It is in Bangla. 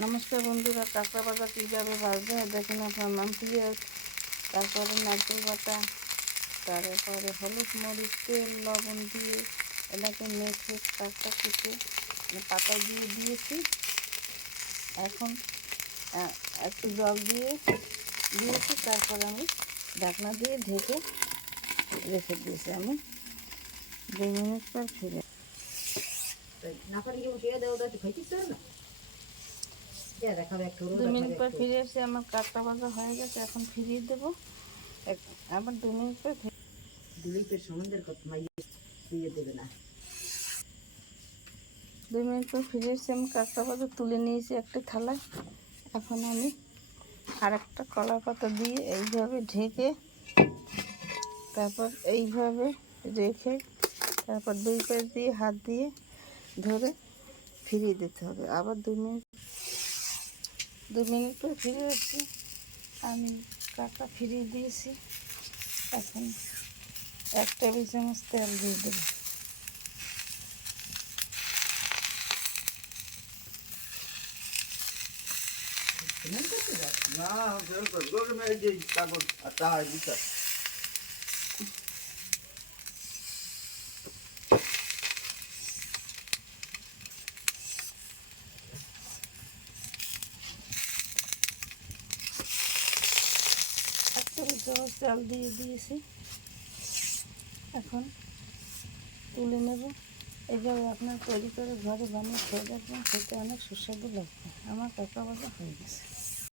নমস্কার বন্ধুরা, কাঁকড়া ভাজা কীভাবে ভাজতে হয় দেখুন। আপনার নাম পেঁয়াজ, তারপরে নারকেল বাটা, তারপরে হলুদ মরিচ তেল লবণ দিয়ে এটাকে মেখে কাঁকড়া কেটে পাতা দিয়ে দিয়েছি। এখন একটু জল দিয়ে দিয়েছি, তারপরে আমি ঢাকনা দিয়ে ঢেকে রেখে দিয়েছি। আমি 2 মিনিট পর ফিরে 2 মিনিট পর ফিরে এসে আমার কাঁকড়া ভাজা হয়ে গেছে। এখন ফিরিয়ে দেবো। আবার 2 মিনিট পর দিলীপের সম্বন্ধের কথা দিয়ে দেবে না। 2 মিনিট পর ফিরে এসে আমি কাঁকড়া ভাজা তুলে নিয়েছি একটা থালায়। এখন আমি আরেকটা কলা পাতা দিয়ে এইভাবে ঢেকে, তারপর এইভাবে রেখে, তারপর 2 পাশ দিয়ে হাত দিয়ে ধরে ফিরিয়ে দিতে হবে। আবার 2 মিনিট পর ফিরে এসে আমি কাঁকড়া ফিরিয়ে দিয়েছি। এখন 1 টেবিল চামচ তেল দিয়ে দেবো। চাল দিয়ে দিয়েছি। এখন তুলে নেব। এইভাবে আপনার তৈরি করে ঘরে বানিয়ে খেয়ে দেখবেন, খেতে অনেক সুস্বাদু লাগবে। আমার কাঁকড়া ভাজা হয়ে গেছে।